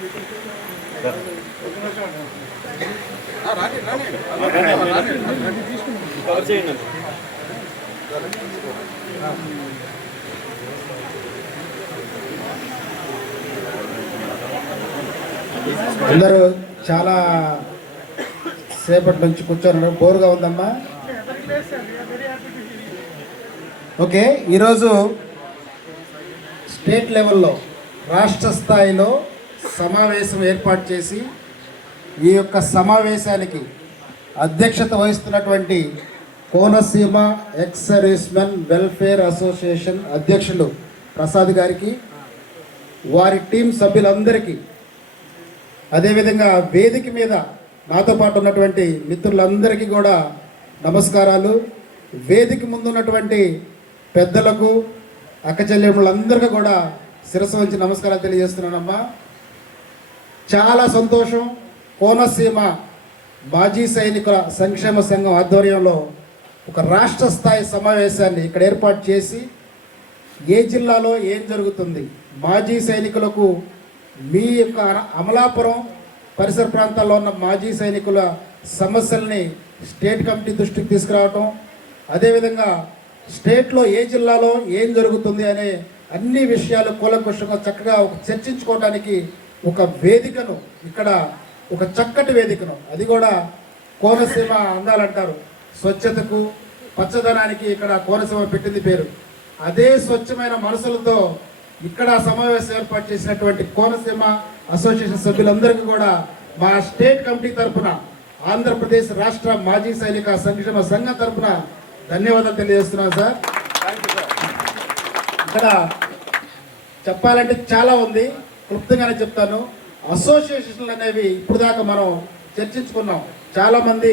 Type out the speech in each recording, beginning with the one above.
అందరూ చాలా సేపటి నుంచి కూర్చొని బోరుగా ఉందమ్మా. ఓకే, ఈరోజు స్టేట్ లెవెల్లో రాష్ట్ర స్థాయిలో సమావేశం ఏర్పాటు చేసి ఈ యొక్క సమావేశానికి అధ్యక్షత వహిస్తున్నటువంటి Konaseema ex servicemen welfare association అధ్యక్షులు ప్రసాద్ గారికి, వారి టీం సభ్యులందరికీ, అదేవిధంగా వేదిక మీద నాతో పాటు ఉన్నటువంటి మిత్రులందరికీ కూడా నమస్కారాలు. వేదిక ముందున్నటువంటి పెద్దలకు, అక్కచెల్లెములందరికీ కూడా శిరస్సు వంచి నమస్కారాలు తెలియజేస్తున్నానమ్మా. చాలా సంతోషం. కోనసీమ మాజీ సైనికుల సంక్షేమ సంఘం ఆధ్వర్యంలో ఒక రాష్ట్ర స్థాయి సమావేశాన్ని ఇక్కడ ఏర్పాటు చేసి ఏ జిల్లాలో ఏం జరుగుతుంది, మాజీ సైనికులకు మీ యొక్క అమలాపురం పరిసర ప్రాంతాల్లో ఉన్న మాజీ సైనికుల సమస్యల్ని స్టేట్ కమిటీ దృష్టికి తీసుకురావటం, అదేవిధంగా స్టేట్లో ఏ జిల్లాలో ఏం జరుగుతుంది అనే అన్ని విషయాలు కూలంకషంగా చక్కగా చర్చించుకోవడానికి ఒక వేదికను, ఇక్కడ ఒక చక్కటి వేదికను, అది కూడా కోనసీమ అందాలంటారు, స్వచ్ఛతకు పచ్చదనానికి ఇక్కడ కోనసీమ పెట్టింది పేరు. అదే స్వచ్ఛమైన మనసులతో ఇక్కడ సమావేశం ఏర్పాటు చేసినటువంటి కోనసీమ అసోసియేషన్ సభ్యులందరికీ కూడా మా స్టేట్ కమిటీ తరఫున, ఆంధ్రప్రదేశ్ రాష్ట్ర మాజీ సైనిక సంక్షేమ సంఘం తరఫున ధన్యవాదాలు తెలియజేస్తున్నాను సార్. ఇక్కడ చెప్పాలంటే చాలా ఉంది, క్లుప్తంగానే చెప్తాను. అసోసియేషన్లు అనేవి ఇప్పుడు దాకా మనం చర్చించుకున్నాం. చాలామంది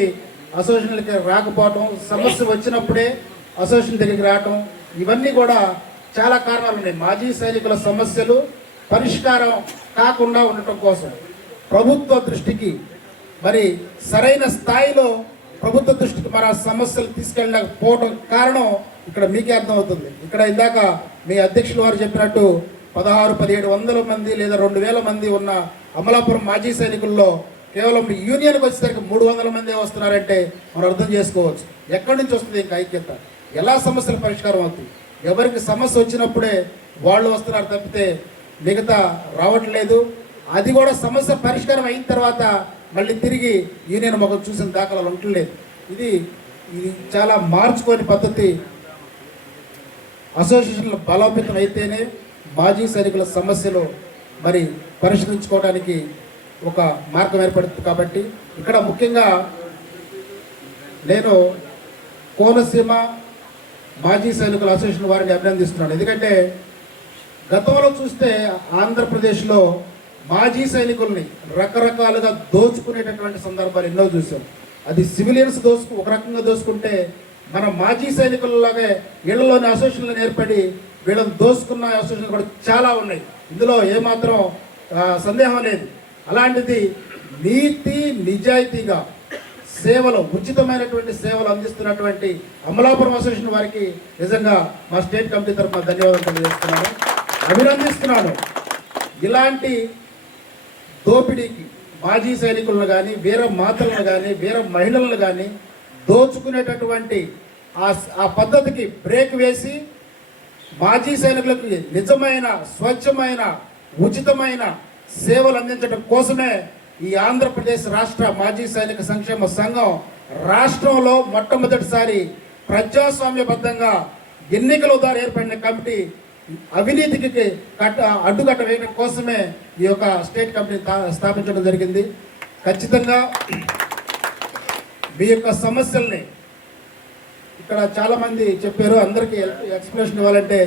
అసోసియేషన్లకి రాకపోవటం, సమస్య వచ్చినప్పుడే అసోసియేషన్ దగ్గరికి రావటం, ఇవన్నీ కూడా చాలా కారణాలు ఉన్నాయి. మాజీ సైనికుల సమస్యలు పరిష్కారం కాకుండా ఉండటం కోసం ప్రభుత్వ దృష్టికి, మరి సరైన స్థాయిలో ప్రభుత్వ దృష్టికి మన సమస్యలు తీసుకెళ్ళకపోవడం కారణం ఇక్కడ మీకే అర్థమవుతుంది. ఇక్కడ ఇందాక మీ అధ్యక్షులు వారు చెప్పినట్టు 1600-1700 మంది లేదా 2000 మంది ఉన్న అమలాపురం మాజీ సైనికుల్లో కేవలం యూనియన్కి వచ్చేసరికి 300 మంది వస్తున్నారంటే మనం అర్థం చేసుకోవచ్చు. ఎక్కడి నుంచి వస్తుంది ఇంకా ఐక్యత, ఎలా సమస్యల పరిష్కారం అవుతుంది? ఎవరికి సమస్య వచ్చినప్పుడే వాళ్ళు వస్తున్నారు తప్పితే మిగతా రావట్లేదు. అది కూడా సమస్య పరిష్కారం అయిన తర్వాత మళ్ళీ తిరిగి యూనియన్ మొక్క చూసిన దాఖలాలు ఉండలేదు. ఇది చాలా మార్చుకోని పద్ధతి. అసోసియేషన్లు బలోపేతం అయితేనే మాజీ సైనికుల సమస్యలు మరి పరిష్కరించుకోవడానికి ఒక మార్గం ఏర్పడుతుంది. కాబట్టి ఇక్కడ ముఖ్యంగా నేను కోనసీమ మాజీ సైనికుల అసోసియేషన్ వారిని అభినందిస్తున్నాను. ఎందుకంటే గతంలో చూస్తే ఆంధ్రప్రదేశ్లో మాజీ సైనికుల్ని రకరకాలుగా దోచుకునేటటువంటి సందర్భాలు ఎన్నో చూసాం. అది సివిలియన్స్ ఒక రకంగా దోచుకుంటే, మన మాజీ సైనికులలాగే ఇళ్లలోని అసోసియేషన్లను ఏర్పడి వీళ్ళని దోచుకున్న అసోసియేషన్లు కూడా చాలా ఉన్నాయి. ఇందులో ఏమాత్రం సందేహం లేదు. అలాంటిది నీతి నిజాయితీగా సేవలు, ఉచితమైనటువంటి సేవలు అందిస్తున్నటువంటి అమలాపురం అసోసియేషన్ వారికి నిజంగా మా స్టేట్ కమిటీ తరఫున ధన్యవాదాలు తెలియజేస్తున్నాను, అభినందిస్తున్నాను. ఇలాంటి దోపిడీకి మాజీ సైనికులను కానీ, వీర మాతలను కానీ, వీర మహిళలను కానీ దోచుకునేటటువంటి ఆ పద్ధతికి బ్రేక్ వేసి మాజీ సైనికులకు నిజమైన, స్వచ్ఛమైన, ఉచితమైన సేవలు అందించడం కోసమే ఈ ఆంధ్రప్రదేశ్ రాష్ట్ర మాజీ సైనిక సంక్షేమ సంఘం రాష్ట్రంలో మొట్టమొదటిసారి ప్రజాస్వామ్యబద్ధంగా ఎన్నికల ద్వారా ఏర్పడిన కమిటీ అవినీతికి అడ్డుకట్ట వేయడం కోసమే ఈ యొక్క స్టేట్ కమిటీ స్థాపించడం జరిగింది. ఖచ్చితంగా మీ యొక్క సమస్యల్ని ఇక్కడ చాలామంది చెప్పారు, అందరికీ ఎక్స్ప్లెనేషన్ ఇవ్వాలంటే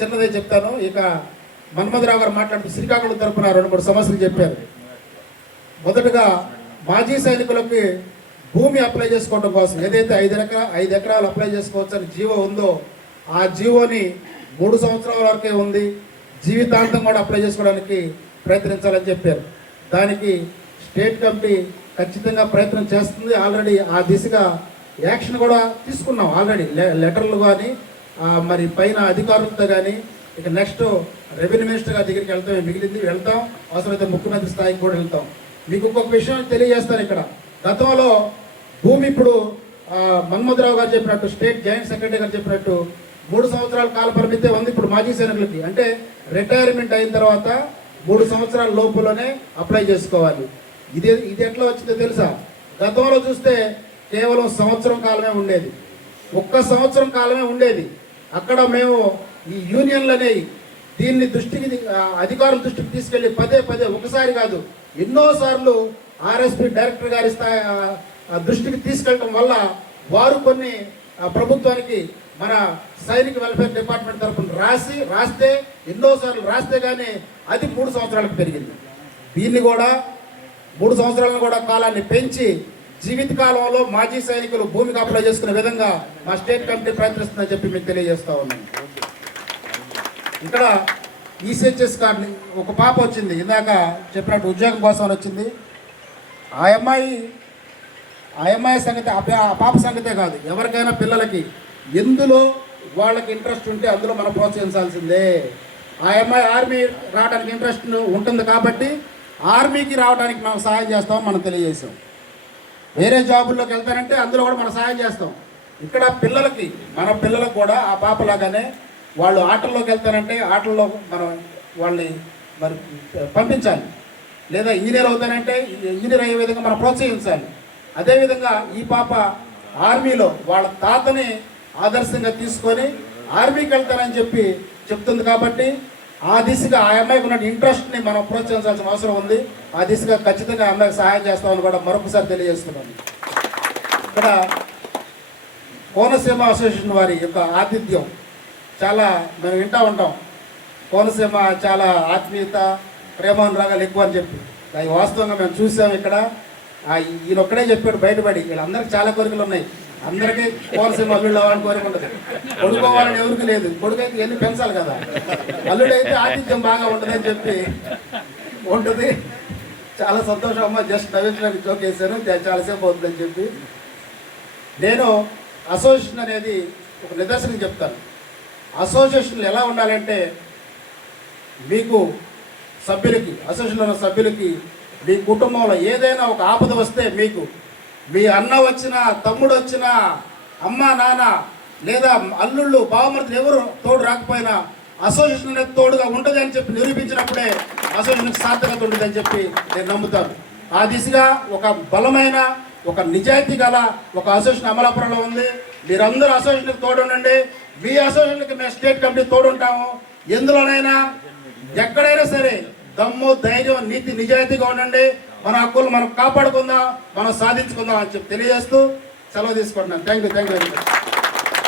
చిన్నదే చెప్తాను. ఇక మన్మధరావు గారు మాట్లాడుతూ శ్రీకాకుళం తరఫున 2-3 సమస్యలు చెప్పారు. మొదటగా మాజీ సైనికులకి భూమి అప్లై చేసుకోవడం కోసం ఏదైతే 5 ఎకరాలు అప్లై చేసుకోవచ్చు అని జీవో ఉందో, ఆ జీవోని 3 సంవత్సరాల వరకే ఉంది, జీవితాంతం కూడా అప్లై చేసుకోవడానికి ప్రయత్నించాలని చెప్పారు. దానికి స్టేట్ కమిటీ ఖచ్చితంగా ప్రయత్నం చేస్తుంది. ఆల్రెడీ ఆ దిశగా యాక్షన్ కూడా తీసుకున్నాం. ఆల్రెడీ లెటర్లు కానీ, మరి పైన అధికారులతో కానీ ఇక నెక్స్ట్ రెవెన్యూ మినిస్టర్ గారి దగ్గరికి వెళ్తాం, మిగిలింది వెళ్తాం, అవసరమైతే ముఖ్యమంత్రి స్థాయికి కూడా వెళ్తాం. మీకు ఇంకొక విషయం తెలియజేస్తాను. ఇక్కడ గతంలో భూమి ఇప్పుడు మన్మోహన్రావు గారు చెప్పినట్టు, స్టేట్ జాయింట్ సెక్రటరీ గారు చెప్పినట్టు 3 సంవత్సరాల కాల పరిమితే ఉంది ఇప్పుడు మాజీ సైనికులకి. అంటే రిటైర్మెంట్ అయిన తర్వాత 3 సంవత్సరాల లోపులోనే అప్లై చేసుకోవాలి. ఇది ఎట్లా వచ్చిందో తెలుసా? గతంలో చూస్తే కేవలం సంవత్సరం కాలమే ఉండేది, 1 సంవత్సరం కాలమే ఉండేది. అక్కడ మేము ఈ యూనియన్లనే దీన్ని అధికారుల దృష్టికి తీసుకెళ్లి పదే ఒకసారి కాదు ఎన్నోసార్లు ఆర్ఎస్పీ డైరెక్టర్ గారి దృష్టికి తీసుకెళ్ళటం వల్ల వారు కొన్ని ప్రభుత్వానికి మన సైనిక వెల్ఫేర్ డిపార్ట్మెంట్ తరఫున రాస్తే ఎన్నోసార్లు రాస్తే కానీ అది 3 సంవత్సరాలకు పెరిగింది. దీన్ని కూడా 3 సంవత్సరాలను కూడా కాలాన్ని పెంచి జీవితకాలంలో మాజీ సైనికులు భూమికి అప్లై చేసుకునే విధంగా మా స్టేట్ కమిటీ ప్రయత్నిస్తుందని చెప్పి మీకు తెలియజేస్తా ఉన్నాను. ఇక్కడ ఈసీహెచ్ఎస్ కార్డు ఒక పాప వచ్చింది, ఇందాక చెప్పినట్టు ఉద్యోగం కోసం వచ్చింది. ఆ అమ్మాయి సంగతి, ఆ పాప సంగతే కాదు, ఎవరికైనా పిల్లలకి ఎందులో వాళ్ళకి ఇంట్రెస్ట్ ఉంటే అందులో మనం ప్రోత్సహించాల్సిందే. ఆ అమ్మాయి ఆర్మీ రావడానికి ఇంట్రెస్ట్ ఉంటుంది కాబట్టి ఆర్మీకి రావడానికి మనం సహాయం చేస్తామని మనం తెలియజేసాం. వేరే జాబుల్లోకి వెళ్తానంటే అందులో కూడా మనం సహాయం చేస్తాం. ఇక్కడ మన పిల్లలకు కూడా ఆ పాపలాగానే వాళ్ళు ఆటల్లోకి వెళ్తారంటే ఆటల్లో మనం వాళ్ళని మరి పంపించాలి, లేదా ఇంజనీర్ అవుతానంటే ఇంజనీర్ అయ్యే విధంగా మనం ప్రోత్సహించాలి. అదేవిధంగా ఈ పాప ఆర్మీలో వాళ్ళ తాతని ఆదర్శంగా తీసుకొని ఆర్మీకి వెళ్తానని చెప్తుంది కాబట్టి ఆ దిశగా ఆ అమ్మాయికి ఉన్న ఇంట్రెస్ట్ని మనం ప్రోత్సహించాల్సిన అవసరం ఉంది. ఆ దిశగా ఖచ్చితంగా అమ్మాయికి సహాయం చేస్తామని కూడా మరొకసారి తెలియజేస్తున్నాను. ఇక్కడ కోనసీమ అసోసియేషన్ వారి యొక్క ఆతిథ్యం చాలా మేము వింటూ ఉంటాం. కోనసీమ చాలా ఆత్మీయత, ప్రేమానురాగాలు ఎక్కువ అని చెప్పి అది వాస్తవంగా మేము చూసాము. ఇక్కడ ఈయన ఒక్కడే చెప్పాడు బయటపడి, వీళ్ళందరికీ చాలా కోరికలు ఉన్నాయి. అందరికీ కోనసీమ అల్లుళ్ళు అవ్వాలని కోరిక ఉంటుంది, కొడుకోవాలని ఎవరికి లేదు. కొడుకైతే ఎన్ని పెంచాలి కదా, అల్లుడైతే ఆతిథ్యం బాగా ఉంటుందని చెప్పి ఉంటుంది. చాలా సంతోషం అమ్మ, జస్ట్ నవ్వించడానికి జోక్ వేశాను, చాలాసేపు అవుతుందని చెప్పి. నేను అసోసియేషన్ అనేది ఒక నిదర్శనం చెప్తాను. అసోసియేషన్లు ఎలా ఉండాలంటే మీకు అసోసియేషన్లో ఉన్న సభ్యులకి మీ కుటుంబంలో ఏదైనా ఒక ఆపద వస్తే మీకు మీ అన్న వచ్చినా, తమ్ముడు వచ్చినా, అమ్మ నాన్న లేదా అల్లుళ్ళు బావమరుదులు ఎవరు తోడు రాకపోయినా అసోసియేషన్ అనేది తోడుగా ఉంటుంది అని చెప్పి నిరూపించినప్పుడే అసోసియేషన్కి సార్థకత ఉంటుందని చెప్పి నేను నమ్ముతాను. ఆ దిశగా ఒక బలమైన, ఒక నిజాయితీ గల ఒక అసోసియేషన్ అమలాపురంలో ఉంది. మీరందరూ అసోసియేషన్కి తోడు ఉండండి. మీ అసోసియేషన్కి మేము స్టేట్ కమిటీ తోడు ఉంటాము. ఎందులోనైనా ఎక్కడైనా సరే దమ్ము, ధైర్యం, నీతి, నిజాయితీగా ఉండండి. మన హక్కులు మనం కాపాడుకుందాం, మనం సాధించుకుందాం అని చెప్పి తెలియజేస్తూ సెలవు తీసుకుంటున్నాను. Thank you very much.